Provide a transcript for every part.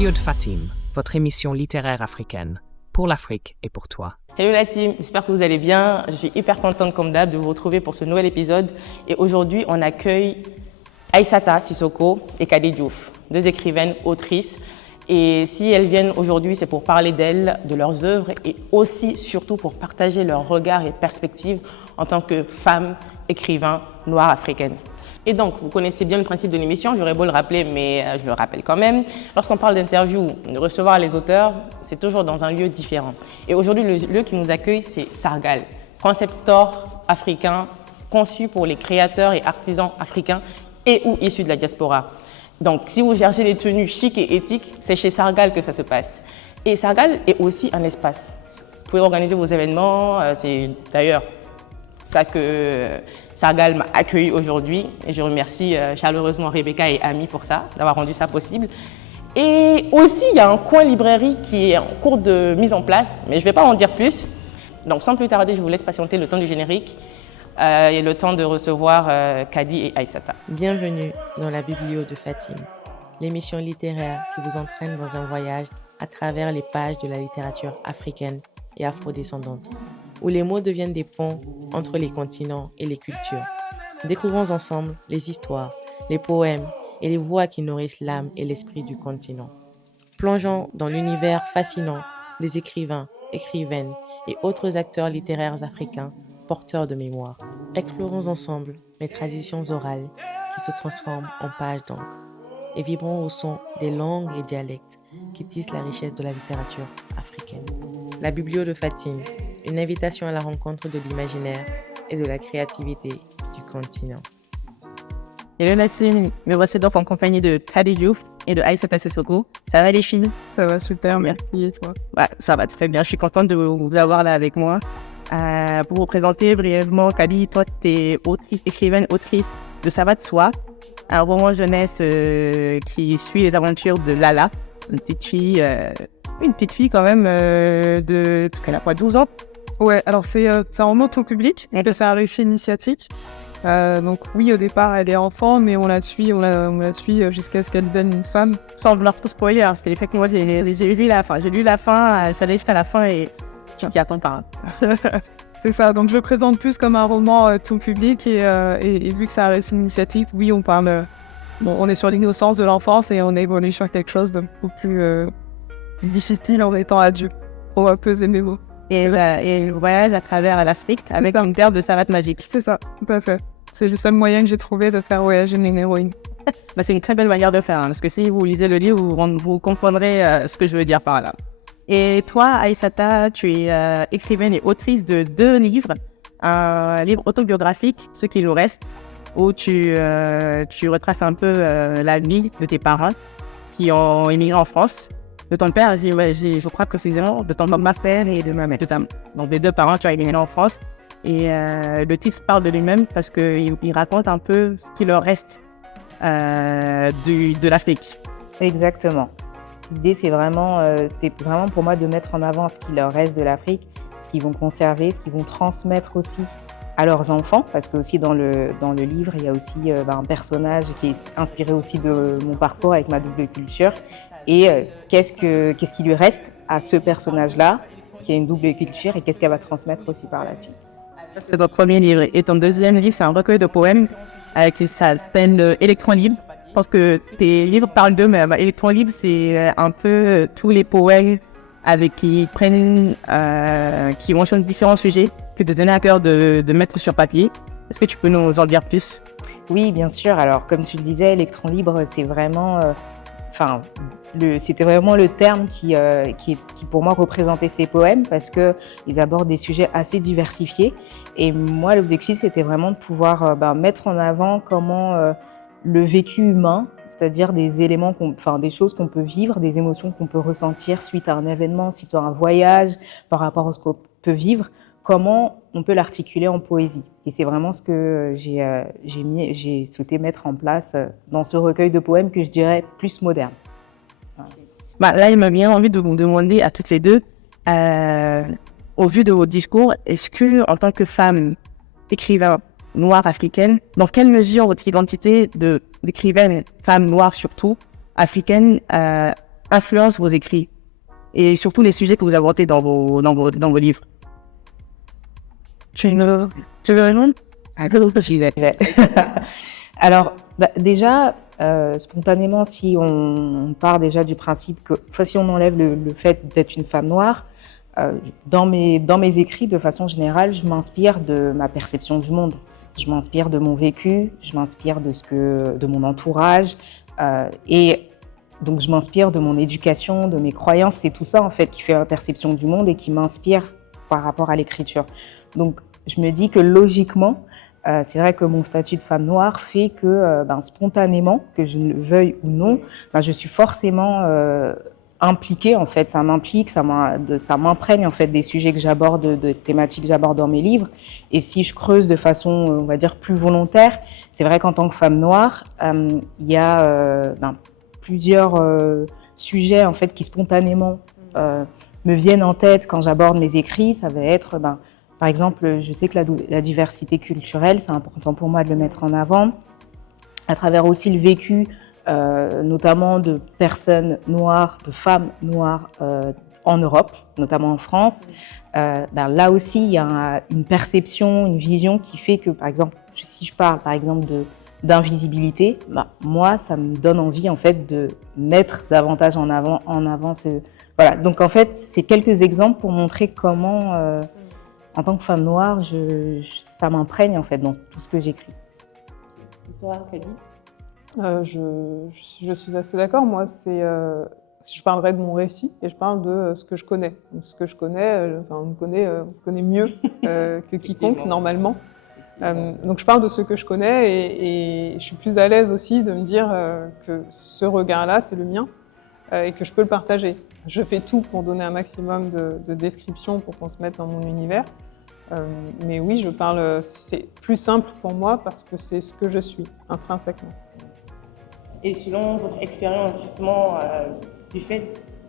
Biblio de Fatim, votre émission littéraire africaine, pour l'Afrique et pour toi. Hello la team, j'espère que vous allez bien. Je suis hyper contente comme d'hab de vous retrouver pour ce nouvel épisode. Et aujourd'hui, on accueille Aïssata Sissoko et Kadi Diouf, deux écrivaines, autrices. Et si elles viennent aujourd'hui, c'est pour parler d'elles, de leurs œuvres et aussi, surtout, pour partager leurs regards et perspectives en tant que femmes écrivains noires africaines. Et donc, vous connaissez bien le principe de l'émission, j'aurais beau le rappeler, mais je le rappelle quand même. Lorsqu'on parle d'interview, de recevoir les auteurs, c'est toujours dans un lieu différent. Et aujourd'hui, le lieu qui nous accueille, c'est Sargal, concept store africain conçu pour les créateurs et artisans africains et ou issus de la diaspora. Donc, si vous cherchez des tenues chic et éthiques, c'est chez Sargal que ça se passe. Et Sargal est aussi un espace. Vous pouvez organiser vos événements, c'est d'ailleurs ça que Sargal m'a accueilli aujourd'hui. Et je remercie chaleureusement Rebecca et Ami pour ça, d'avoir rendu ça possible. Et aussi, il y a un coin librairie qui est en cours de mise en place, mais je ne vais pas en dire plus. Donc, sans plus tarder, je vous laisse patienter le temps du générique et le temps de recevoir Kadi et Aïssata. Bienvenue dans la Biblio de Fatim, l'émission littéraire qui vous entraîne dans un voyage à travers les pages de la littérature africaine et afrodescendante, où les mots deviennent des ponts entre les continents et les cultures. Découvrons ensemble les histoires, les poèmes et les voix qui nourrissent l'âme et l'esprit du continent. Plongeons dans l'univers fascinant des écrivains, écrivaines et autres acteurs littéraires africains porteurs de mémoire. Explorons ensemble les traditions orales qui se transforment en pages d'encre et vibrons au son des langues et dialectes qui tissent la richesse de la littérature africaine. La Biblio de Fatim, une invitation à la rencontre de l'imaginaire et de la créativité du continent. Hello la team, me voici donc en compagnie de Kadi Diouf et de Aïssata Sissoko. Ça va les filles? Ça va super, merci. Et toi? Ouais, ça va très bien, je suis contente de vous avoir là avec moi. Pour vous présenter brièvement, Kadi, toi tu es écrivaine, autrice de Ça va de soi, un roman jeunesse qui suit les aventures de Lala, une petite fille quand même, parce qu'elle a quoi, 12 ans? Ouais, alors c'est un roman tout public, c'est un récit initiatique. Donc oui, au départ, elle est enfant, mais on la suit jusqu'à ce qu'elle devienne une femme. Sans vouloir trop spoiler, parce que l'effet que moi j'ai lu la fin, ça allait jusqu'à la fin et tu t'y attends pas. C'est ça, donc je le présente plus comme un roman tout public et vu que c'est un récit initiatique, oui, on parle... on est sur l'innocence de l'enfance et on évolue sur quelque chose de beaucoup plus difficile en étant adulte. On va peser mes mots. Et le voyage à travers l'Afrique avec une paire de savates magiques. C'est ça, tout à fait. C'est le seul moyen que j'ai trouvé de faire voyager une héroïne. C'est une très belle manière de faire, parce que si vous lisez le livre, vous comprendrez ce que je veux dire par là. Et toi, Aïssata, tu es écrivaine et autrice de 2 livres. Un livre autobiographique, Ce qui nous reste, où tu retraces un peu la vie de tes parents qui ont émigré en France. De ton père, je crois précisément, de ton père et de ma mère. Donc, des 2 parents, tu as émigré en France. Et le titre parle de lui-même parce qu'il raconte un peu ce qui leur reste de l'Afrique. Exactement. L'idée, c'était vraiment pour moi de mettre en avant ce qui leur reste de l'Afrique, ce qu'ils vont conserver, ce qu'ils vont transmettre aussi à leurs enfants, parce que aussi dans le livre, il y a aussi un personnage qui est inspiré aussi de mon parcours avec ma double culture. Et qu'est-ce qui lui reste à ce personnage-là, qui a une double culture, et qu'est-ce qu'elle va transmettre aussi par la suite. C'est ton premier livre. Et ton deuxième livre, c'est un recueil de poèmes qui s'appelle Électron libre. Je pense que tes livres parlent d'eux, mais Électron libre, c'est un peu tous les poèmes qui mentionnent différents sujets que te tenais à cœur de mettre sur papier. Est-ce que tu peux nous en dire plus? Oui, bien sûr. Alors, comme tu le disais, Électron libre, c'est vraiment... c'était vraiment le terme qui pour moi représentait ces poèmes parce qu'ils abordent des sujets assez diversifiés. Et moi, l'objectif, c'était vraiment de pouvoir mettre en avant comment le vécu humain, c'est-à-dire des éléments, des choses qu'on peut vivre, des émotions qu'on peut ressentir suite à un événement, suite à un voyage, par rapport à ce qu'on peut vivre, comment on peut l'articuler en poésie. Et c'est vraiment ce que j'ai souhaité mettre en place dans ce recueil de poèmes que je dirais plus moderne. Là, il m'a bien envie de vous demander à toutes les deux, au vu de vos discours, est-ce que, en tant que femme écrivain noire africaine, dans quelle mesure votre identité d'écrivaine, femme noire surtout, africaine, influencent vos écrits et surtout les sujets que vous abordez dans vos livres? Tu veux répondre? J'y vais. Alors, déjà, spontanément, si on part déjà du principe que, enfin, si on enlève le fait d'être une femme noire, dans mes écrits, de façon générale, je m'inspire de ma perception du monde. Je m'inspire de mon vécu, je m'inspire de mon entourage, et donc je m'inspire de mon éducation, de mes croyances. C'est tout ça, en fait, qui fait ma perception du monde et qui m'inspire par rapport à l'écriture. Donc, je me dis que logiquement, c'est vrai que mon statut de femme noire fait que spontanément, que je le veuille ou non, je suis forcément impliquée, en fait. Ça m'implique, ça m'imprègne en fait des sujets que j'aborde, de thématiques que j'aborde dans mes livres. Et si je creuse de façon, on va dire, plus volontaire, c'est vrai qu'en tant que femme noire, il y a plusieurs sujets en fait qui spontanément me viennent en tête quand j'aborde mes écrits. Ça va être par exemple, je sais que la diversité culturelle, c'est important pour moi de le mettre en avant, à travers aussi le vécu, notamment de personnes noires, de femmes noires en Europe, notamment en France. Là aussi, il y a une perception, une vision qui fait que, par exemple, si je parle par exemple d'invisibilité, moi, ça me donne envie en fait de mettre davantage en avant ce... Voilà. Donc en fait, c'est quelques exemples pour montrer comment... en tant que femme noire, ça m'imprègne en fait dans tout ce que j'écris. Et toi, Kadi? Je suis assez d'accord. Moi, je parlerai de mon récit et je parle de ce que je connais. Donc, ce que je connais, on se connaît mieux que quiconque normalement. Donc je parle de ce que je connais et je suis plus à l'aise aussi de me dire que ce regard-là, c'est le mien et que je peux le partager. Je fais tout pour donner un maximum de descriptions pour qu'on se mette dans mon univers. Mais oui, je parle, c'est plus simple pour moi parce que c'est ce que je suis, intrinsèquement. Et selon votre expérience, justement, du fait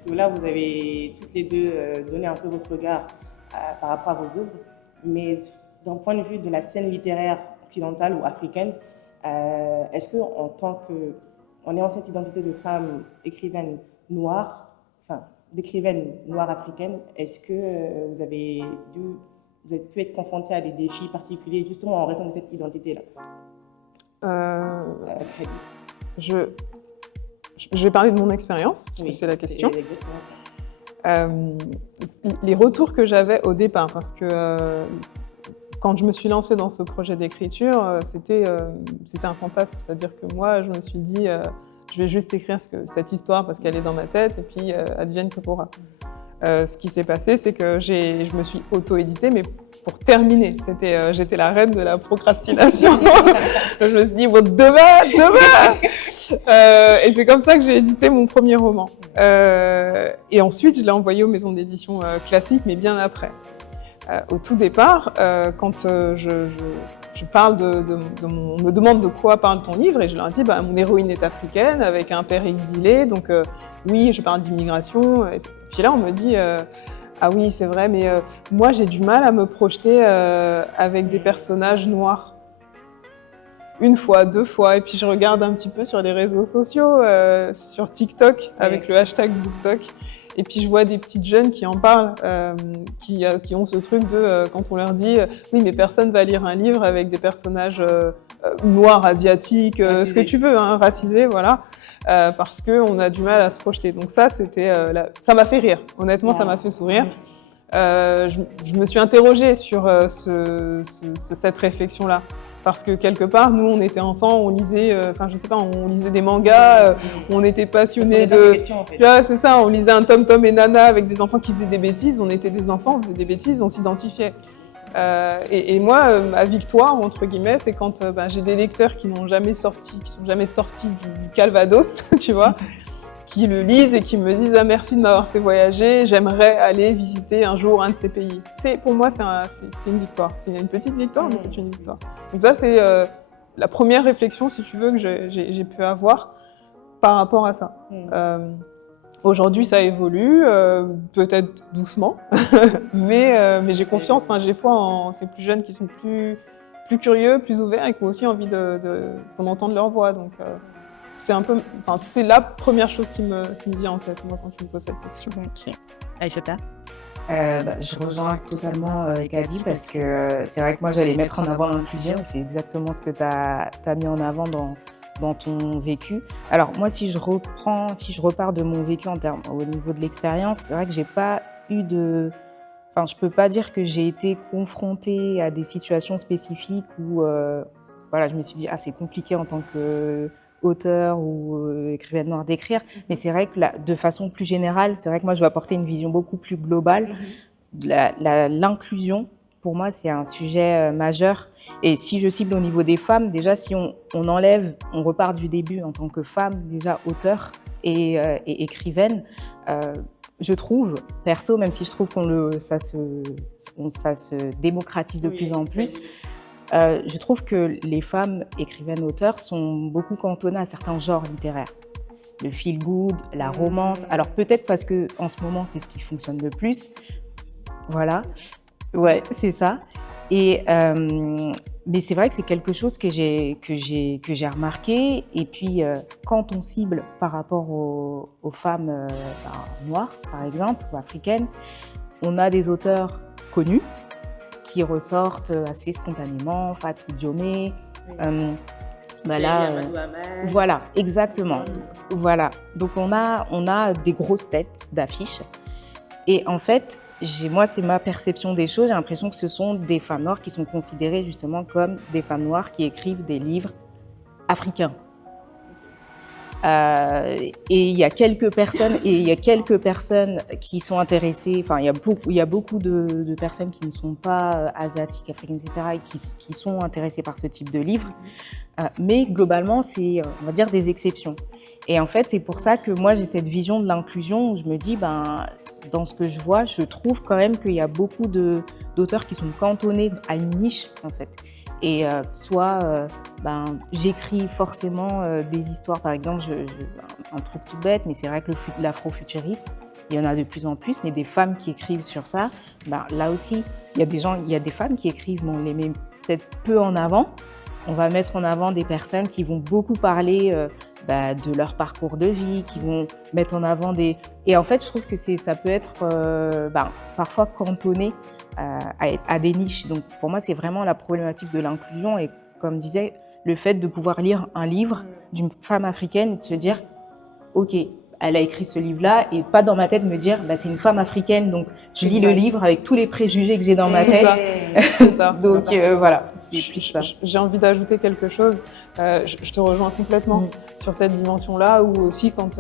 que là, vous avez toutes les deux donné un peu votre regard par rapport à vos œuvres, mais d'un point de vue de la scène littéraire occidentale ou africaine, est-ce qu'en tant en ayant cette identité de femme écrivaine noire, d'écrivaine noire africaine, est-ce que vous avez pu être confrontée à des défis particuliers justement en raison de cette identité-là? Je vais parler de mon expérience, parce que c'est la question. C'est exactement ça. Les retours que j'avais au départ, parce que quand je me suis lancée dans ce projet d'écriture, c'était un fantasme. C'est-à-dire que moi, je me suis dit, je vais juste écrire cette histoire parce qu'elle est dans ma tête, et puis advienne que pourra. Ce qui s'est passé, c'est que je me suis auto-éditée, mais pour terminer. J'étais la reine de la procrastination. Je me suis dit, bon, demain et c'est comme ça que j'ai édité mon premier roman. Et ensuite, je l'ai envoyé aux maisons d'édition classiques, mais bien après. Au tout départ, quand je parle on me demande de quoi parle ton livre, et je leur dis, mon héroïne est africaine, avec un père exilé, donc oui, je parle d'immigration. Et puis là, on me dit, ah oui, c'est vrai, mais moi, j'ai du mal à me projeter avec des personnages noirs. Une fois, deux fois, et puis je regarde un petit peu sur les réseaux sociaux, sur TikTok, avec le hashtag BookTok, et puis je vois des petites jeunes qui en parlent, qui ont ce truc de, quand on leur dit « Oui, mais personne va lire un livre avec des personnages noirs, asiatiques, ce que tu veux, hein, racisés, voilà ». Parce qu'on a du mal à se projeter. Donc ça, ça m'a fait rire. Honnêtement, ça m'a fait sourire. Je me suis interrogée sur cette réflexion-là. Parce que quelque part, nous, on était enfants, on lisait, on lisait des mangas, on était passionnés de... Là, c'est ça, on lisait un Tom Tom et Nana avec des enfants qui faisaient des bêtises. On était des enfants, on faisait des bêtises, on s'identifiait. Et moi, ma victoire, entre guillemets, c'est quand j'ai des lecteurs qui sont jamais sortis du Calvados, tu vois, qui le lisent et qui me disent « Ah, merci de m'avoir fait voyager, j'aimerais aller visiter un jour un de ces pays ». Pour moi, c'est une victoire. C'est une petite victoire, mais c'est une victoire. Donc ça, c'est la première réflexion, si tu veux, que j'ai pu avoir par rapport à ça. Aujourd'hui, ça évolue, peut-être doucement, mais j'ai confiance, j'ai foi en ces plus jeunes qui sont plus curieux, plus ouverts et qui ont aussi envie qu'on entende leur voix. Donc, c'est la première chose qui me vient en tête, moi, quand tu me poses cette question. Ok. Aïssata? Je rejoins totalement Kadi parce que c'est vrai que moi j'allais mettre en avant l'inclusion, c'est exactement ce que tu as mis en avant dans ton vécu. Alors moi si je repars de mon vécu au niveau de l'expérience, c'est vrai que j'ai pas eu je peux pas dire que j'ai été confrontée à des situations spécifiques où je me suis dit c'est compliqué en tant qu'auteur ou écrivaine noire d'écrire, mais c'est vrai que de façon plus générale, c'est vrai que moi je vais apporter une vision beaucoup plus globale. L'inclusion, pour moi, c'est un sujet majeur. Et si je cible au niveau des femmes, déjà si on repart du début en tant que femme, déjà auteure et écrivaine, je trouve, perso, même si je trouve ça se démocratise de plus en plus, je trouve que les femmes écrivaines auteurs sont beaucoup cantonnées à certains genres littéraires. Le feel good, la romance. Alors peut-être parce que en ce moment c'est ce qui fonctionne le plus. Voilà, ouais, c'est ça. Et mais c'est vrai que c'est quelque chose que j'ai remarqué. Et puis quand on cible par rapport aux femmes noires, par exemple, ou africaines, on a des auteurs connus qui ressortent assez spontanément, Fatou Diomé, voilà, exactement. Voilà, donc on a des grosses têtes d'affiches. Et en fait, moi, c'est ma perception des choses. J'ai l'impression que ce sont des femmes noires qui sont considérées justement comme des femmes noires qui écrivent des livres africains. Et il y a quelques personnes qui sont intéressées. Enfin, il y a beaucoup de personnes qui ne sont pas asiatiques, africaines, etc., et qui sont intéressées par ce type de livre. Mais globalement, c'est, on va dire, des exceptions. Et en fait, c'est pour ça que moi, j'ai cette vision de l'inclusion où je me dis, dans ce que je vois, je trouve quand même qu'il y a beaucoup d'auteurs qui sont cantonnés à une niche, en fait. Et j'écris forcément des histoires, par exemple, un truc tout bête, mais c'est vrai que l'afrofuturisme, il y en a de plus en plus, mais des femmes qui écrivent sur ça, là aussi, il y a des femmes qui écrivent, mais on les met peut-être peu en avant. On va mettre en avant des personnes qui vont beaucoup parler de leur parcours de vie, qui vont mettre en avant des... Et en fait, je trouve que ça peut être parfois cantonné à des niches. Donc pour moi, c'est vraiment la problématique de l'inclusion. Et comme je disais, le fait de pouvoir lire un livre d'une femme africaine et de se dire « Ok, elle a écrit ce livre-là » et pas dans ma tête me dire c'est une femme africaine, donc je lis le livre avec tous les préjugés que j'ai dans ma tête. C'est ça. Donc voilà, c'est plus ça. J'ai envie d'ajouter quelque chose. Je te rejoins complètement sur cette dimension-là, où aussi quand,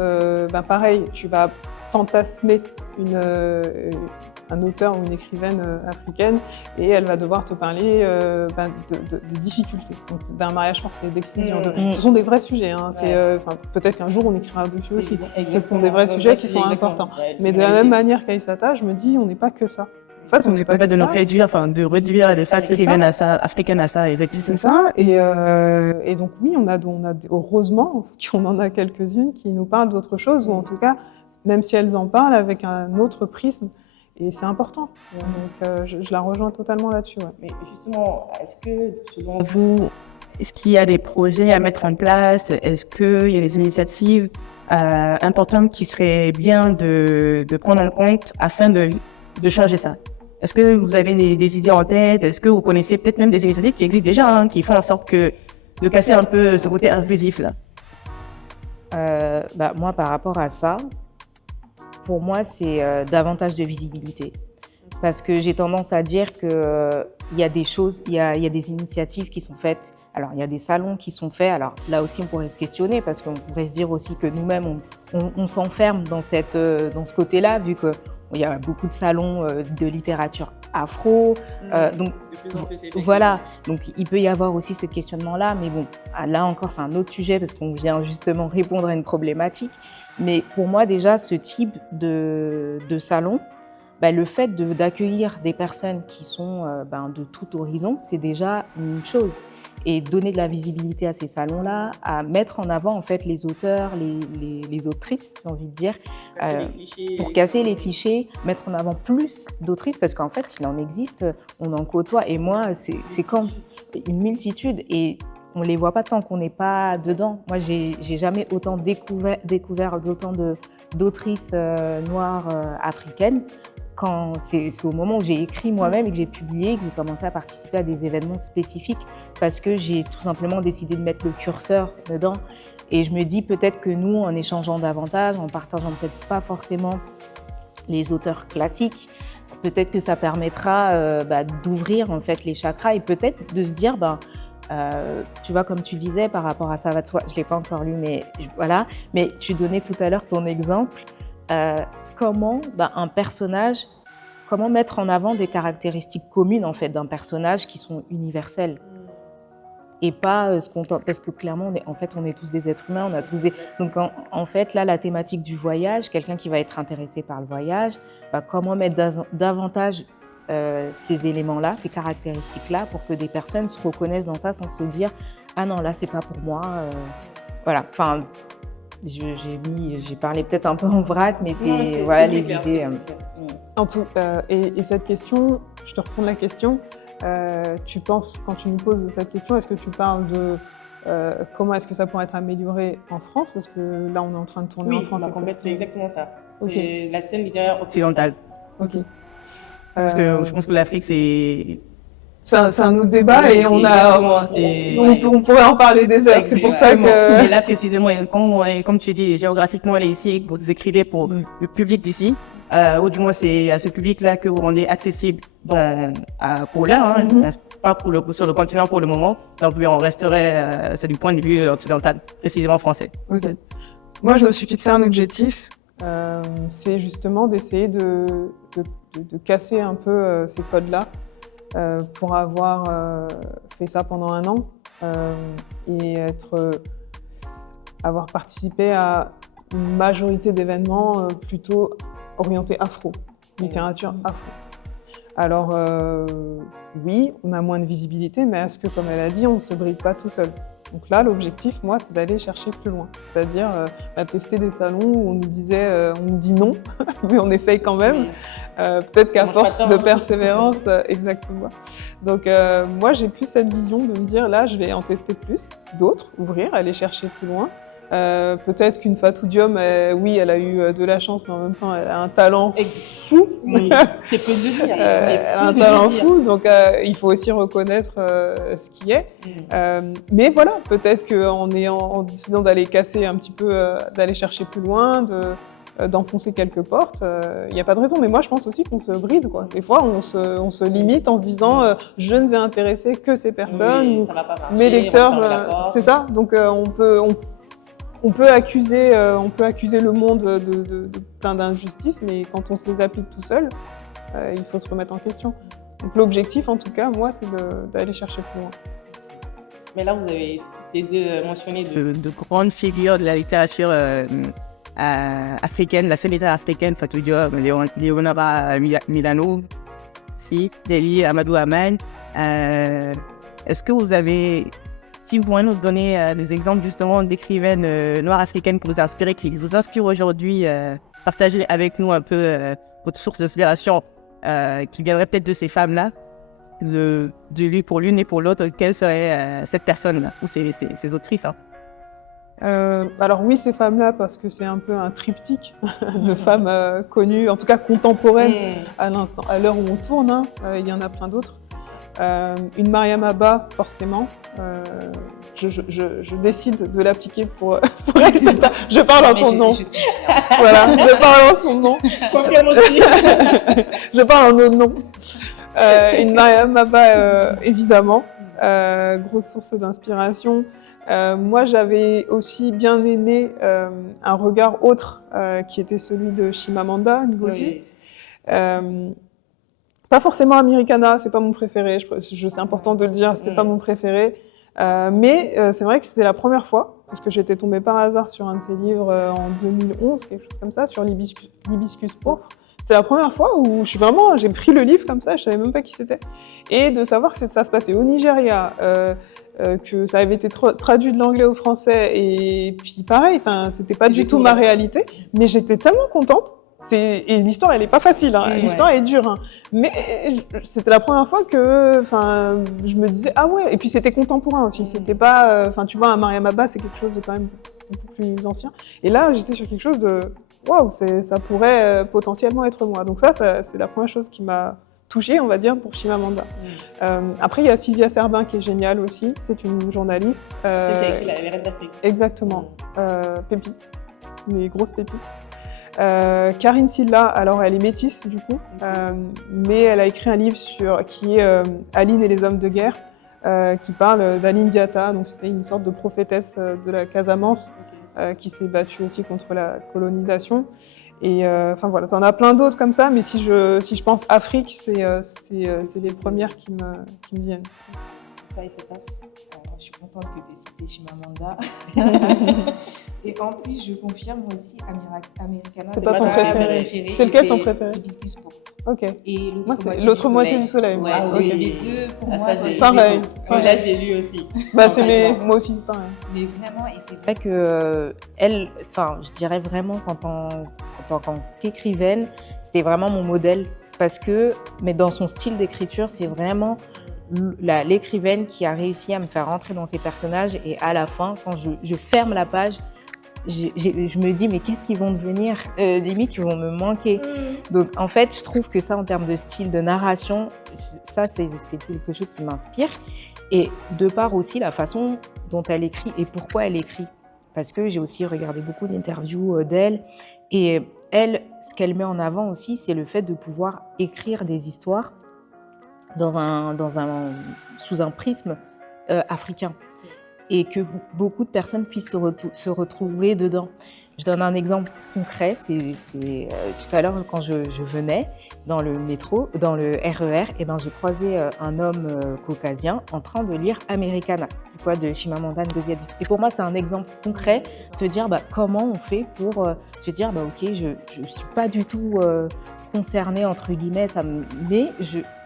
pareil, tu vas fantasmer un auteur ou une écrivaine africaine et elle va devoir te parler de difficultés, d'un mariage forcé, d'excision. Ce sont des vrais sujets. Hein. Peut-être qu'un jour on écrira dessus aussi. Ce sont des vrais sujets qui sont importants. Mais de la même manière qu'Aïssata, je me dis, on n'est pas que ça. En fait, on n'est pas de nous réduire, de réduire les femmes africaines à ça, effectivement. C'est ça. Et donc oui, on a heureusement qu'on en a quelques-unes qui nous parlent d'autre chose, ou en tout cas, même si elles en parlent avec un autre prisme. Et c'est important. Donc, je la rejoins totalement là-dessus. Ouais. Mais justement, est-ce que, selon vous, est-ce qu'il y a des projets à mettre en place? Est-ce qu'il y a des initiatives importantes qui seraient bien de prendre en compte afin de changer ça? Est-ce que vous avez des idées en tête? Est-ce que vous connaissez peut-être même des initiatives qui existent déjà, qui font en sorte de casser un peu ce côté inclusif là? Moi, par rapport à ça, pour moi, c'est davantage de visibilité. Parce que j'ai tendance à dire qu'il y a des choses, il y a des initiatives qui sont faites. Alors, il y a des salons qui sont faits. Alors, là aussi, on pourrait se questionner parce qu'on pourrait se dire aussi que nous-mêmes, on s'enferme dans ce côté-là, vu qu'il y a beaucoup de salons de littérature afro. Donc, voilà. Donc, il peut y avoir aussi ce questionnement-là. Mais bon, là encore, c'est un autre sujet parce qu'on vient justement répondre à une problématique. Mais pour moi, déjà, ce type de salon, le fait d'accueillir des personnes qui sont de tout horizon, c'est déjà une chose. Et donner de la visibilité à ces salons-là, à mettre en avant en fait les auteurs, les autrices, j'ai envie de dire, pour casser les clichés, mettre en avant plus d'autrices, parce qu'en fait, il en existe, on en côtoie. Et moi, c'est comme une multitude. Et on les voit pas tant qu'on n'est pas dedans. Moi, j'ai jamais autant découvert d'autant d'autrices noires africaines. Quand c'est au moment où j'ai écrit moi-même et que j'ai publié, que j'ai commencé à participer à des événements spécifiques parce que j'ai tout simplement décidé de mettre le curseur dedans. Et je me dis peut-être que nous, en échangeant davantage, en partageant peut-être pas forcément les auteurs classiques, peut-être que ça permettra d'ouvrir en fait les chakras et peut-être de se dire, tu vois, comme tu disais par rapport à Ça va de soi, je ne l'ai pas encore lu, mais voilà. Mais tu donnais tout à l'heure ton exemple. Comment un personnage, comment mettre en avant des caractéristiques communes en fait d'un personnage qui sont universelles et pas se contenter, parce que clairement on est tous des êtres humains, on a tous des, donc en fait là la thématique du voyage, quelqu'un qui va être intéressé par le voyage, comment mettre davantage ces éléments-là, ces caractéristiques-là pour que des personnes se reconnaissent dans ça sans se dire ah non là c'est pas pour moi, voilà, enfin. J'ai parlé peut-être un peu en vrac, mais c'est voilà les idées. Et cette question, je te retourne la question. Tu penses, quand tu nous poses cette question, est-ce que tu parles de comment est-ce que ça pourrait être amélioré en France? Parce que là, on est en train de tourner en France. Oui, en fait, c'est exactement ça. Okay. C'est la scène littéraire occidentale. Ok. Parce que je pense que l'Afrique, c'est un autre débat et on pourrait en parler des heures. C'est pour ça que. Mais là, précisément, comme tu dis, géographiquement, elle est ici, vous écrivez pour le public d'ici. Ou du moins, c'est à ce public-là que vous rendez accessible pour là, pas sur le continent pour le moment. Donc, on resterait, c'est du point de vue occidental, précisément français. Ok. Moi, je me suis fixé un objectif, c'est justement d'essayer de casser un peu ces codes-là. Pour avoir fait ça pendant 1 an et avoir participé à une majorité d'événements plutôt orientés afro, littérature afro. Alors oui, on a moins de visibilité, mais est-ce que, comme elle a dit, on ne se bride pas tout seul? Donc là, l'objectif, moi, c'est d'aller chercher plus loin. C'est-à-dire tester des salons où on nous dit non, mais on essaye quand même. Peut-être qu'à force de persévérance, exactement. Donc moi, j'ai plus cette vision de me dire, là, je vais en tester plus, d'autres, ouvrir, aller chercher plus loin. Peut-être qu'une Fatou Diom, oui, elle a eu de la chance, mais en même temps, elle a un talent fou. C'est peu de dire. Elle a un talent fou, donc il faut aussi reconnaître ce qui est. Mais voilà, peut-être qu'en décidant d'aller casser un petit peu, d'aller chercher plus loin, d'enfoncer quelques portes, il n'y a pas de raison. Mais moi, je pense aussi qu'on se bride, quoi. Des fois, on se limite en se disant je ne vais intéresser que ces personnes, ça va pas marcher, mes lecteurs, c'est ça. Donc on peut accuser le monde de plein d'injustices, mais quand on se les applique tout seul, il faut se remettre en question. Donc l'objectif, en tout cas, moi, c'est d'aller chercher plus loin. Mais là, vous avez les deux mentionné de grandes figures de la littérature africaine, la scène littéraire africaine, Fatou Diom, Léonora Milano, Deli Amadou Aman. Est-ce que vous avez... Si vous pouvez nous donner des exemples justement d'écrivaines noires africaines qui vous inspirent aujourd'hui, partagez avec nous un peu votre source d'inspiration qui viendrait peut-être de ces femmes-là, de lui pour l'une et pour l'autre. Quelle serait cette personne-là ou ces autrices Alors oui, ces femmes-là, parce que c'est un peu un triptyque de femmes connues, en tout cas contemporaines à l'heure où on tourne. Il y en a plein d'autres. Une Mariam Abba, forcément. Je décide de l'appliquer pour Aïssata. Je parle en ton nom. Voilà, je parle en son nom. Confirme aussi. Je parle en notre nom. Une Mariam Abba, évidemment. Grosse source d'inspiration. Moi, j'avais aussi bien aimé un regard autre qui était celui de Chimamanda Ngozi. Oui. Pas forcément Americana, c'est pas mon préféré, c'est important de le dire, c'est pas mon préféré. Mais c'est vrai que c'était la première fois, parce que j'étais tombée par hasard sur un de ses livres en 2011, quelque chose comme ça, sur l'hibiscus pourpre. C'était la première fois où j'ai pris le livre comme ça, je savais même pas qui c'était. Et de savoir que ça se passait au Nigeria, que ça avait été traduit de l'anglais au français, et puis pareil, c'était pas du tout ma réalité, mais j'étais tellement contente. Et l'histoire, elle est pas facile, hein. L'histoire est dure, hein. Mais c'était la première fois que, je me disais ah ouais. Et puis c'était contemporain aussi. C'était pas, tu vois, un Mariam Abba, c'est quelque chose de quand même beaucoup plus ancien. Et là, j'étais sur quelque chose de waouh, ça pourrait potentiellement être moi. Donc ça, c'est la première chose qui m'a touchée, on va dire, pour Chimamanda. Après, il y a Sylvia Servin qui est géniale aussi. C'est une journaliste. C'est qui a écrit Les Rêves d'Afrique. Exactement. Pépite, mais grosse pépite. Karine Silla, alors elle est métisse du coup, mais elle a écrit un livre qui est Aline et les hommes de guerre, qui parle d'Aline Diatta, donc c'était une sorte de prophétesse de la Casamance, qui s'est battue aussi contre la colonisation. Et voilà, t'en as plein d'autres comme ça, mais si je pense Afrique, c'est les premières qui me viennent. Je suis contente que tu aies cité Chimamanda. Et en plus, je confirme, moi aussi, Americana, c'est pas ton préféré. C'est lequel ton préféré? Hibiscus pourpre. Ok. Et moi, c'est L'autre moitié du soleil. Ouais, okay. Les deux, pour moi, c'est pareil. Là, je l'ai lu aussi. Moi aussi, pareil. Mais vraiment, et c'est vrai que elle, je dirais vraiment en tant qu'écrivaine, c'était vraiment mon modèle. Mais dans son style d'écriture, c'est vraiment l'écrivaine qui a réussi à me faire rentrer dans ses personnages. Et à la fin, quand je ferme la page, je me dis mais qu'est-ce qu'ils vont devenir, limite ils vont me manquer. Donc en fait je trouve que ça, en termes de style de narration, ça c'est quelque chose qui m'inspire, et de part aussi la façon dont elle écrit et pourquoi elle écrit, parce que j'ai aussi regardé beaucoup d'interviews d'elle, et elle, ce qu'elle met en avant aussi, c'est le fait de pouvoir écrire des histoires sous un prisme africain, et que beaucoup de personnes puissent se retrouver dedans. Je donne un exemple concret. Tout à l'heure, quand je venais dans le métro, dans le RER, j'ai croisé un homme caucasien en train de lire Americana, de Chimamanda Ngozi Adichie. Et pour moi, c'est un exemple concret de se dire comment on fait pour se dire ok, je ne suis pas du tout concernée, entre guillemets, mais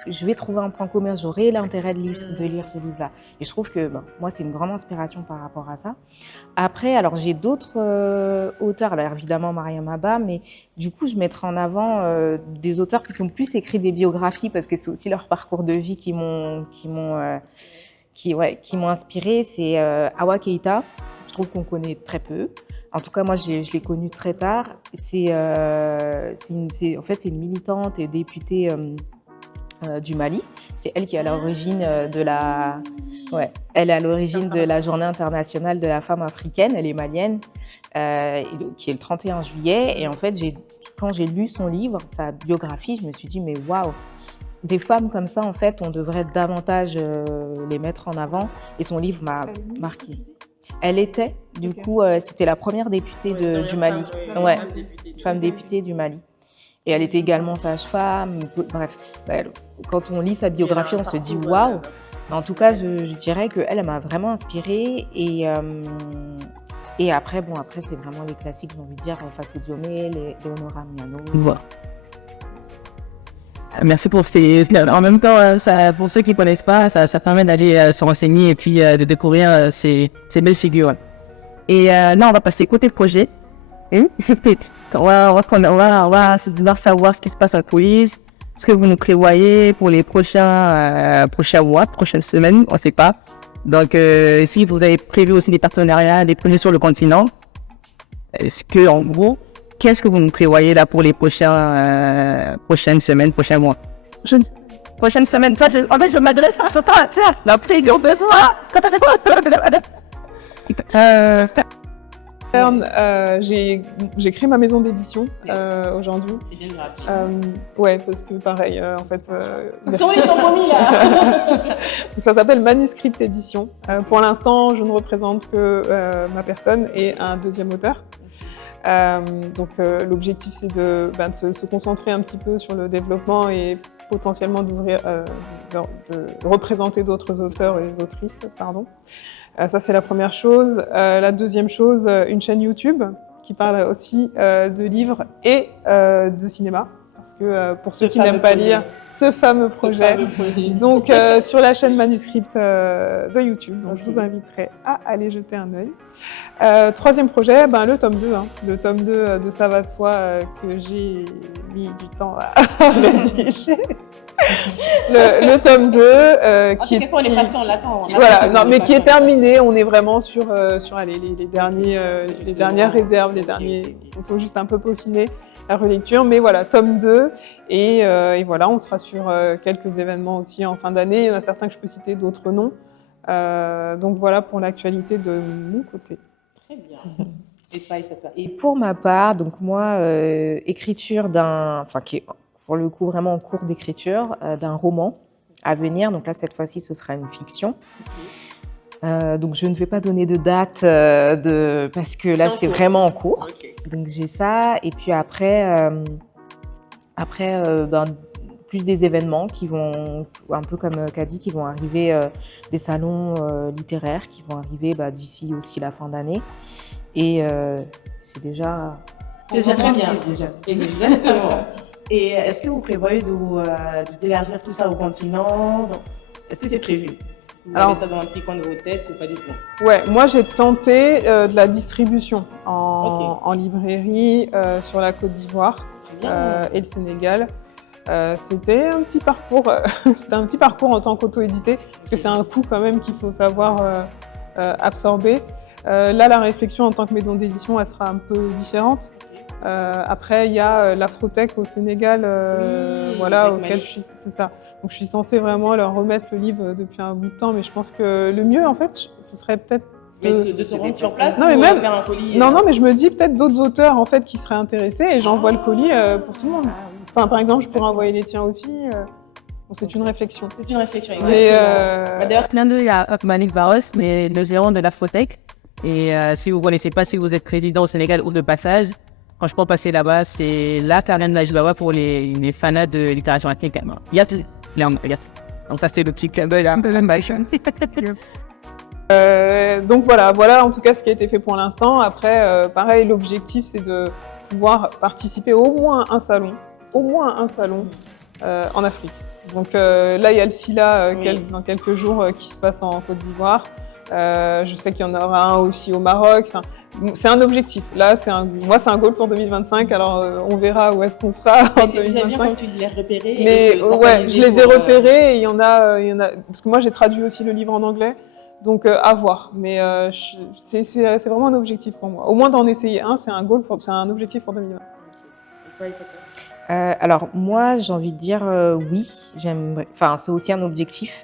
je vais trouver un point commun, j'aurai l'intérêt de lire ce livre-là. Et je trouve que moi, c'est une grande inspiration par rapport à ça. Après, alors j'ai d'autres auteurs, alors évidemment Mariam Abba, mais du coup, je mettrai en avant des auteurs qui ont plus écrit des biographies, parce que c'est aussi leur parcours de vie qui m'ont inspirée. C'est Awa Keïta, je trouve qu'on connaît très peu. En tout cas, moi, je l'ai connue très tard. En fait, c'est une militante et députée du Mali. C'est elle qui est à l'origine de la Journée internationale de la femme africaine. Elle est malienne, qui est le 31 juillet. Et en fait, quand j'ai lu son livre, sa biographie, je me suis dit, mais waouh, des femmes comme ça, en fait, on devrait davantage les mettre en avant. Et son livre m'a marqué. Elle était, du coup, c'était la première députée du Mali. Femme députée du Mali. Et elle était également sage-femme. Bref, quand on lit sa biographie, on se dit waouh. En tout cas, je dirais qu'elle m'a vraiment inspirée. Et après, c'est vraiment les classiques, j'ai envie de dire, Fatou Diomé, Léonora Miano. Voilà. Merci pour en même temps, pour ceux qui ne connaissent pas, ça permet d'aller se renseigner et puis de découvrir ces belles figures. Et là, on va passer côté projet. On va devoir savoir ce qui se passe en coulisses, ce que vous nous prévoyez pour les prochains mois, prochaines semaines, on ne sait pas. Donc, si vous avez prévu aussi des partenariats, des projets sur le continent, en gros, qu'est-ce que vous nous prévoyez là pour les prochaines semaines, prochains mois? Prochaine semaine, en fait, je m'adresse à toi, la pression de soi. J'ai créé ma maison d'édition aujourd'hui. C'est bien gratuit. Ouais, parce que pareil, en fait... Ils sont promis là. Donc, ça s'appelle Manuscript Édition. Pour l'instant, je ne représente que ma personne et un deuxième auteur. Donc l'objectif, c'est de se concentrer un petit peu sur le développement et potentiellement de représenter d'autres auteurs et autrices, pardon. Ça, c'est la première chose. La deuxième chose, une chaîne YouTube qui parle aussi de livres et de cinéma. Parce que pour ceux qui n'aiment pas lire, ce fameux projet. Donc sur la chaîne Manuscript de YouTube. Donc je vous inviterai à aller jeter un œil. Troisième projet, le tome 2. Le tome 2 de Ça va de soi que j'ai mis du temps à rédiger. Le tome 2 qui est... pour les patients, on l'attend. Voilà, non, mais qui est terminé. On est vraiment sur les dernières réserves, il faut juste un peu peaufiner la relecture. Mais voilà, tome 2. Et voilà, on sera sur quelques événements aussi en fin d'année. Il y en a certains que je peux citer, d'autres non. Donc voilà pour l'actualité de mon côté. Très bien. Et toi, Aïssata? Et pour ma part, donc moi, écriture qui est pour le coup vraiment en cours d'écriture, d'un roman à venir. Donc là, cette fois-ci, ce sera une fiction. Donc je ne vais pas donner de date parce que là, c'est vraiment en cours. Okay. Donc j'ai ça. Et puis après, plus des événements qui vont, un peu comme Kadi, qui vont arriver, des salons littéraires qui vont arriver d'ici aussi la fin d'année. Et c'est déjà Très bien. déjà. Exactement. Et est-ce que vous prévoyez d'élargir tout ça au continent? Est-ce que c'est prévu? Vous avez ça dans un petit coin de vos têtes ou pas du tout? Ouais, moi j'ai tenté de la distribution en librairie sur la Côte d'Ivoire et le Sénégal. C'était un petit parcours en tant qu'auto-édité, parce que c'est un coût quand même qu'il faut savoir absorber. Là, la réflexion en tant que maison d'édition, elle sera un peu différente. Après, il y a l'Afrotech au Sénégal, auquel c'est ça. Donc, je suis censée vraiment leur remettre le livre depuis un bout de temps, mais je pense que le mieux, en fait, ce serait peut-être de se rendre sur place non, mais ou même... faire un colis. Non, mais je me dis peut-être d'autres auteurs en fait qui seraient intéressés et j'envoie le colis pour tout le monde. Enfin, par exemple, je pourrais envoyer les tiens aussi. C'est une réflexion. C'est une réflexion, exactement. D'ailleurs, l'un d'eux, il y a Malik Barros, mais le gérant de l'Afrotech. Et si vous ne connaissez pas, si vous êtes résident au Sénégal ou de passage, franchement, passer là-bas, c'est la terrain de la joie pour les fanats de littérature africaine. Il y a tout. Donc ça, c'était le petit clin d'œil de l'ambition. Donc voilà en tout cas ce qui a été fait pour l'instant. Après, pareil, l'objectif c'est de pouvoir participer au moins un salon en Afrique. Donc là, il y a le SILA dans quelques jours qui se passe en Côte d'Ivoire. Je sais qu'il y en aura un aussi au Maroc. Enfin, c'est un objectif. Là, moi, c'est un goal pour 2025. Alors, on verra où est-ce qu'on sera en 2025. C'est bien quand tu les repérés. Mais ouais, je les ai repérés. Et il y en a, parce que moi, j'ai traduit aussi le livre en anglais. Donc, à voir. Mais c'est vraiment un objectif pour moi. Au moins d'en essayer un, c'est un objectif pour 2025. Alors moi, j'ai envie de dire oui, c'est aussi un objectif,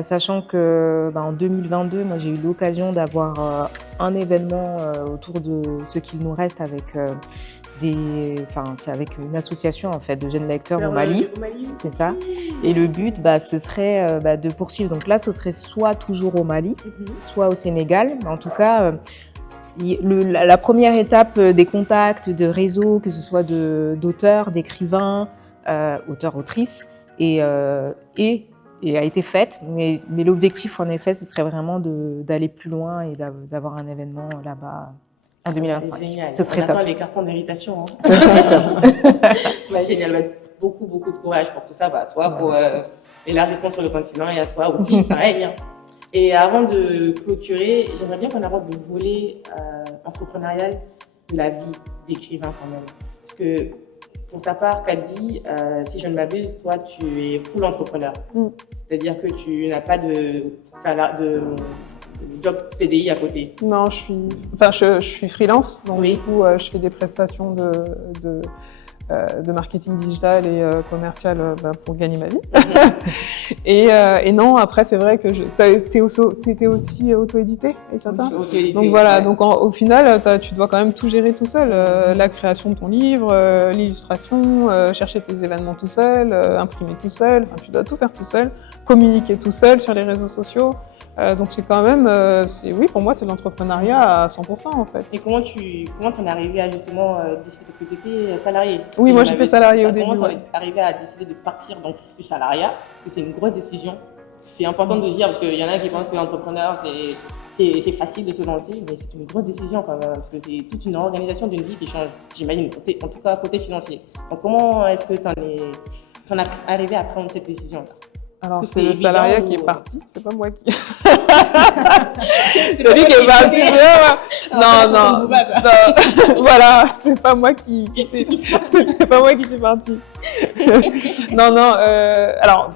sachant que en 2022, moi j'ai eu l'occasion d'avoir un événement autour de ce qu'il nous reste avec c'est avec une association en fait de jeunes lecteurs au Mali, c'est ça. Et le but, ce serait de poursuivre. Donc là, ce serait soit toujours au Mali, soit au Sénégal. Mais en tout cas, la première étape des contacts, de réseaux, que ce soit d'auteurs, d'écrivains, auteurs, autrices, et a été faite. Mais l'objectif, en effet, ce serait vraiment d'aller plus loin et d'avoir un événement là-bas en 2025. C'est génial. Ce serait top. On attend les cartons d'invitation. Ce serait top. Génial. Beaucoup de courage pour tout ça. Toi, pour l'élargissement sur le continent, et à toi aussi, pareil. Et avant de clôturer, j'aimerais bien qu'on aborde le volet entrepreneurial de la vie d'écrivain quand même. Parce que pour ta part, Kadi, si je ne m'abuse, toi, tu es full entrepreneur. C'est-à-dire que tu n'as pas de job CDI à côté. Non, je suis freelance. Donc du coup, je fais des prestations de marketing digital et commercial pour gagner ma vie. Et non, après, c'est vrai que t'étais aussi auto-édité, donc voilà, donc au final, tu dois quand même tout gérer tout seul. La création de ton livre, l'illustration, chercher tes événements tout seul, imprimer tout seul, tu dois tout faire tout seul, communiquer tout seul sur les réseaux sociaux. Donc c'est quand même, oui, pour moi c'est de l'entrepreneuriat à 100% en fait. Et comment t'en es arrivé à justement décider, parce que tu étais salarié? Oui, moi j'étais salarié au début. Comment t'en es arrivé à décider de partir donc, du salariat? Parce que c'est une grosse décision. C'est important de le dire parce qu'il y en a qui pensent que l'entrepreneur c'est facile de se lancer, mais c'est une grosse décision quand même, parce que c'est toute une organisation d'une vie qui change, j'imagine, en tout cas côté financier. Donc comment est-ce que t'en as arrivé à prendre cette décision-là? Alors, que c'est c'est le évident salariat ou- qui est parti, c'est pas moi qui. C'est lui qui est parti. Non. Voilà, c'est pas moi qui c'est pas moi qui suis partie. Non. Alors,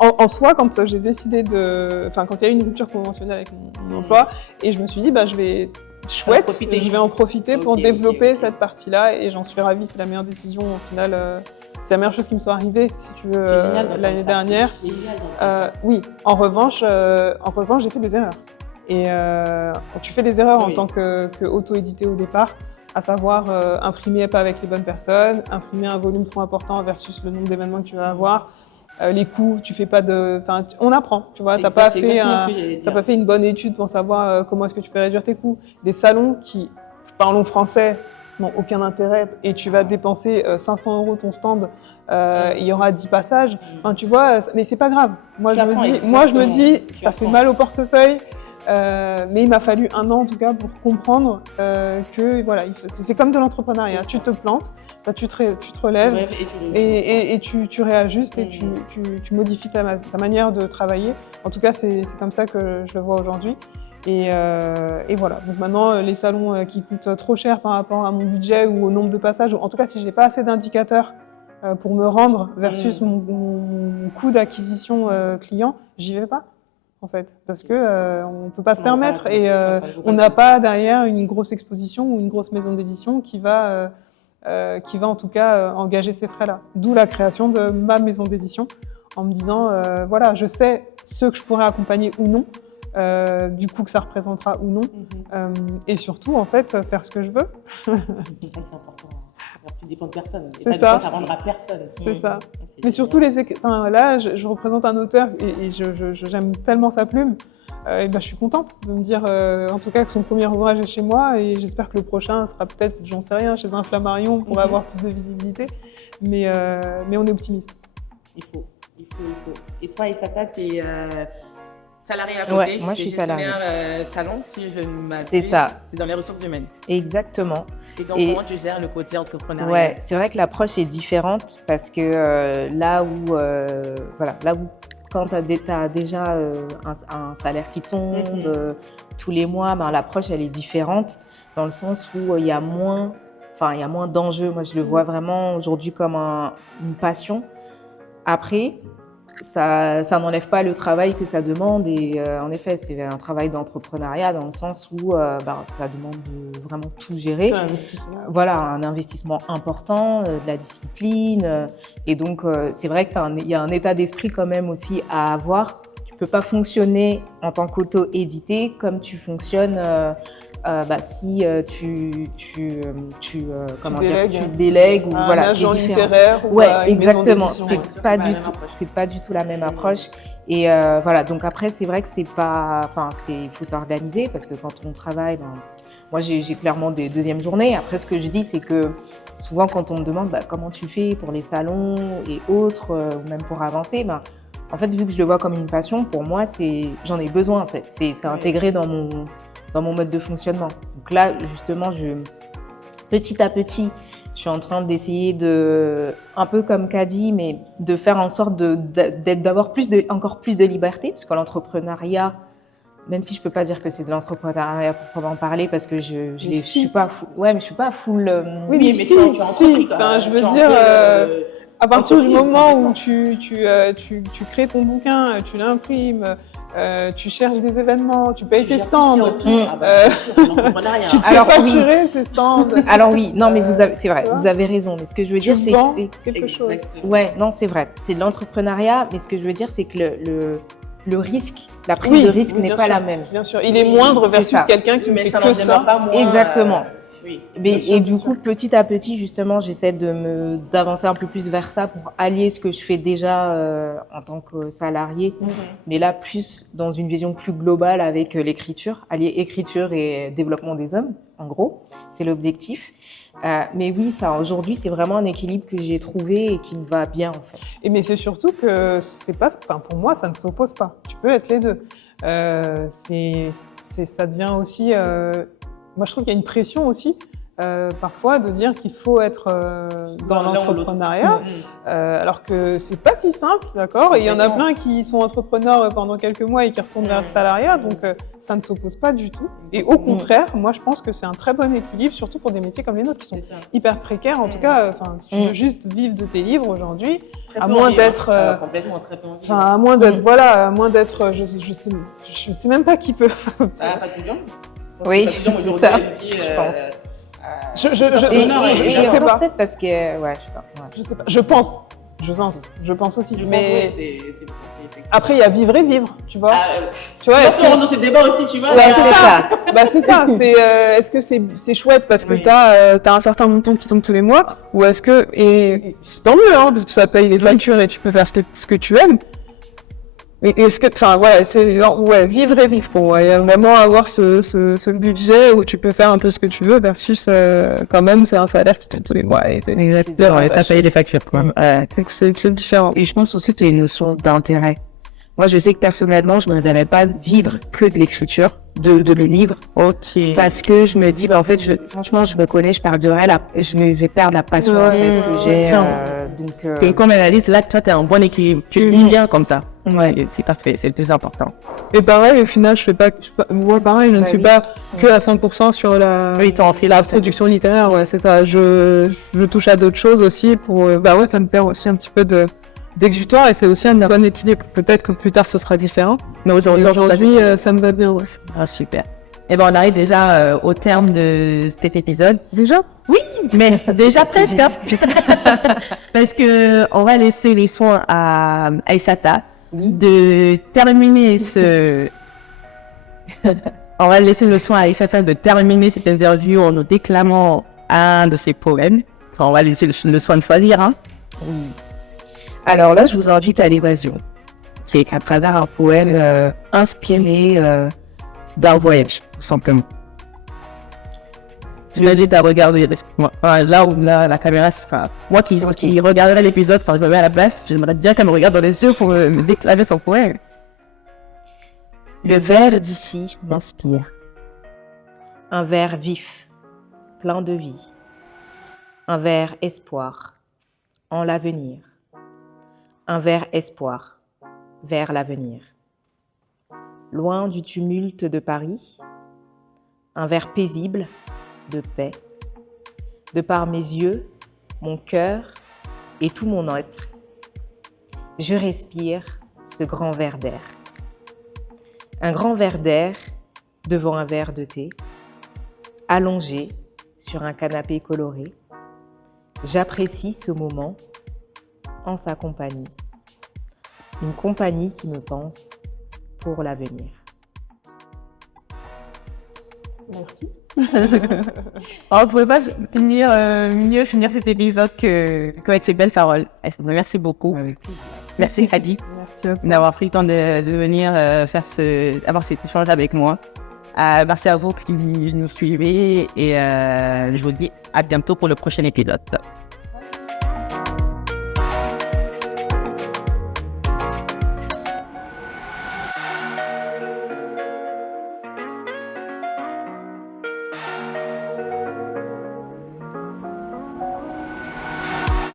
en soi, quand j'ai décidé quand il y a eu une rupture conventionnelle avec mon emploi, et je me suis dit, je vais en profiter pour développer cette partie-là, et j'en suis ravie. C'est la meilleure décision au final. C'est la meilleure chose qui me soit arrivée, si tu veux, l'année dernière. Oui, en revanche, j'ai fait des erreurs. Et tu fais des erreurs en tant que auto-édité au départ, à savoir imprimer pas avec les bonnes personnes, imprimer un volume trop important versus le nombre d'événements que tu vas avoir. Les coûts, tu fais pas de... Enfin, on apprend, tu vois. T'as pas fait une bonne étude pour savoir comment est-ce que tu peux réduire tes coûts. Des salons qui, parlons français, n'ont aucun intérêt, et tu vas dépenser 500 € ton stand, il y aura 10 passages. Enfin, tu vois, mais c'est pas grave. Moi, je me dis, ça fait mal au portefeuille, mais il m'a fallu 1 an en tout cas pour comprendre que voilà, c'est comme de l'entrepreneuriat. Tu te plantes, tu te relèves et tu réajustes et tu modifies ta manière de travailler. En tout cas, c'est comme ça que je le vois aujourd'hui. Et voilà. Donc maintenant, les salons qui coûtent trop cher par rapport à mon budget ou au nombre de passages, ou en tout cas si je n'ai pas assez d'indicateurs pour me rendre versus mon coût d'acquisition client, j'y vais pas en fait, parce que on peut pas se permettre, et on n'a pas derrière une grosse exposition ou une grosse maison d'édition qui va en tout cas engager ces frais-là. D'où la création de ma maison d'édition, en me disant voilà, je sais ceux que je pourrais accompagner ou non. Du coup que ça représentera ou non, et surtout en fait faire ce que je veux. C'est important. Alors, tu dépends de personne. C'est ça. Tu rendre à personne. C'est ça. Mais surtout là, je représente un auteur et j'aime tellement sa plume. Et je suis contente de me dire, en tout cas, que son premier ouvrage est chez moi, et j'espère que le prochain sera peut-être, j'en sais rien, chez un Flammarion pour avoir plus de visibilité. Mais on est optimiste. Il faut. Et toi, Aïssata, t'es salariée à côté. Ouais, moi je suis salariée. Talent, si je ne m'abuse. C'est ça. Dans les ressources humaines. Exactement. Et donc, comment tu gères le côté entrepreneurial? Ouais, c'est vrai que l'approche est différente, parce que là où quand tu as déjà un salaire qui tombe tous les mois, l'approche elle est différente, dans le sens où il y a moins d'enjeux. Moi je le vois vraiment aujourd'hui comme une passion. Après, ça n'enlève pas le travail que ça demande, et en effet c'est un travail d'entrepreneuriat dans le sens où ça demande de vraiment tout gérer. Voilà, un investissement important, de la discipline, et donc c'est vrai qu'il y a un état d'esprit quand même aussi à avoir. Tu peux pas fonctionner en tant qu'auto-édité comme tu fonctionnes si tu délègues, ou voilà, c'est différent. Ouais, exactement. C'est pas du tout la même approche. Et voilà, donc après c'est vrai que il faut s'organiser, parce que quand on travaille, moi j'ai clairement des deuxièmes journées. Après, ce que je dis, c'est que souvent quand on me demande comment tu fais pour les salons et autres, ou même pour avancer, en fait, vu que je le vois comme une passion, pour moi j'en ai besoin en fait. C'est intégré dans mon mode de fonctionnement. Donc là, justement, petit à petit, je suis en train d'essayer un peu comme Kadi, mais de faire en sorte d'avoir encore plus de liberté, parce que l'entrepreneuriat, même si je peux pas dire que c'est de l'entrepreneuriat proprement parler, parce que je suis pas full. Ouais, mais je suis pas full. Oui, mais si. Enfin, je veux dire, à partir du moment où tu crées ton bouquin, tu l'imprimes, tu cherches des événements, tu payes tes stands. Tu te fais facturer ces stands. Alors oui, non, mais c'est vrai, vous avez raison. Mais ce que je veux dire, c'est que c'est quelque chose. Ouais, non, c'est vrai. C'est de l'entrepreneuriat, mais ce que je veux dire, c'est que le risque, la prise de risque n'est pas la même. Bien sûr, il est moindre versus quelqu'un qui ne fait que ça. Exactement. Et du coup, petit à petit, justement, j'essaie d'avancer un peu plus vers ça pour allier ce que je fais déjà en tant que salarié, mais là, plus dans une vision plus globale avec l'écriture, allier écriture et développement des hommes, en gros, c'est l'objectif. Mais oui, aujourd'hui, c'est vraiment un équilibre que j'ai trouvé et qui me va bien, en fait. Mais c'est surtout que pour moi, ça ne s'oppose pas. Tu peux être les deux. Ça devient aussi... Moi, je trouve qu'il y a une pression aussi parfois de dire qu'il faut être dans l'entrepreneuriat, alors que c'est pas si simple, d'accord? Et il y en a plein qui sont entrepreneurs pendant quelques mois et qui retournent vers le salariat, donc ça ne s'oppose pas du tout. Et au contraire, moi je pense que c'est un très bon équilibre, surtout pour des métiers comme les nôtres qui sont hyper précaires. En tout cas, si tu veux juste vivre de tes livres aujourd'hui, à moins d'être, complètement très peu envie. à moins d'être, voilà, à moins d'être, je sais même pas qui peut. Oui, c'est ça, je pense. Je sais pas. Peut-être parce que, ouais, je sais pas. Ouais. Je sais pas. Je pense aussi. Mais c'est après, il y a vivre et vivre, tu vois. Tu vois, est-ce qu'on rentre dans ces débats aussi, tu vois? Ouais, c'est ça. Bah, c'est ça. Est-ce que c'est chouette parce que t'as un certain montant qui tombe tous les mois, ou est-ce que, et c'est tant mieux, hein, parce que ça paye les factures et tu peux faire ce que tu aimes. Et est-ce que, enfin, ouais, c'est vivre et vivre. Bon, il y a vraiment avoir ce budget où tu peux faire un peu ce que tu veux versus, quand même, c'est un salaire qui tombe tous les mois. Exactement, et ça paye les factures, quoi. C'est différent. Et je pense aussi que tu as une notion d'intérêt. Moi, je sais que personnellement, je ne me verrais pas vivre que de l'écriture, de mes livres. Ok. Parce que je me dis, bah, en fait, franchement, je me connais, je perdrais je vais perdre la passion en fait, que j'ai. Parce que comme elle a dit, là, toi, tu as un bon équilibre. Tu vis bien comme ça. Ouais. Et c'est parfait, c'est le plus important. Et pareil, au final, moi, pareil, je ne suis pas que à 100% sur la production littéraire. Ouais, c'est ça. Je touche à d'autres choses aussi pour, ça me perd aussi un petit peu d'exutoire et c'est aussi un bon équilibre. Peut-être que plus tard, ce sera différent. Mais aujourd'hui, ça me va bien, ouais. Ah, super. Et ben, on arrive déjà au terme de cet épisode. Déjà? Oui, mais déjà presque. Hein. Parce que on va laisser les soins à Aïssata de terminer on va laisser le soin à Aïssata de terminer cette interview en nous déclamant un de ses poèmes. Enfin, on va laisser le soin de choisir. Hein. Alors là, je vous invite à l'évasion, qui est à travers un poème inspiré d'un voyage, tout simplement. Je m'invite à regarder, parce que là où la caméra sera... Moi qui regarderai l'épisode, quand je me mets à la place, j'aimerais bien qu'elle me regarde dans les yeux pour me déclamer son poème. Le verre d'ici m'inspire. Un verre vif, plein de vie. Un verre espoir, en l'avenir. Un verre espoir, vers l'avenir. Loin du tumulte de Paris, un verre paisible, de paix, de par mes yeux, mon cœur et tout mon être. Je respire ce grand verre d'air. Un grand verre d'air devant un verre de thé, allongé sur un canapé coloré. J'apprécie ce moment en sa compagnie. Une compagnie qui me pense pour l'avenir. Merci. On ne pouvait pas mieux finir cet épisode qu'avec ces belles paroles. Merci beaucoup. Merci Hadi d'avoir pris le temps de venir avoir cet échange avec moi. Merci à vous qui nous suivez et je vous dis à bientôt pour le prochain épisode.